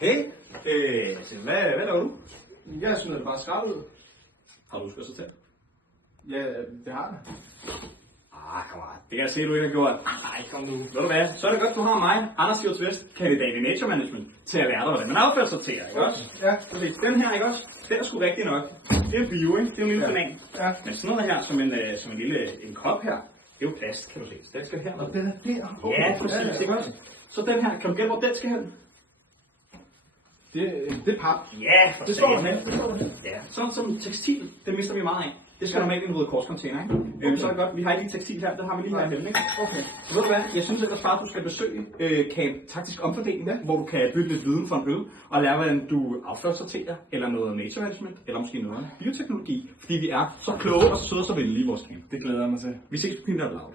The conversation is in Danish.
Hey, hvad laver du? Jeg smider det bare skrald ud. Har du husket at sortere? Ja, det har jeg. Kammerat. Det kan jeg se, du ikke har gjort. Nej, kom nu. Ved du hvad? Så er det godt, du har mig, Anders Fjords Vest, kandidat i Nature Management, til at lære dig, hvordan man affaldssorterer, ikke også? Ja. Den her, ikke også? Den er sgu rigtig nok. Det er bio, ikke? Det er jo en lille banan. Ja. Men sådan noget her, som en lille kop her, det er jo plast, kan du se. Så den skal her. Og den er der. Ja, præcis, ikke også? Så den her, kan du gætte, hvor den skal hen? Det er pap. Ja, for Det står satan. der. Ja, sådan som tekstil, det mister vi meget af. Det skal normalt i en Røde Kors container, ikke? Så er det godt, vi har ikke lige tekstil her, det har vi lige her ikke? Okay. Så ved du hvad, jeg synes ellers bare, at du skal besøge Camp Taktisk Omfordeling, hvor du kan bytte lidt viden for en øl, og lære, hvordan du affaldssorterer, eller noget nature management, eller måske noget bioteknologi, fordi vi er så kloge og så søde og så venlige i vores camp. Det glæder jeg mig til. Vi ses på Pinter Loud.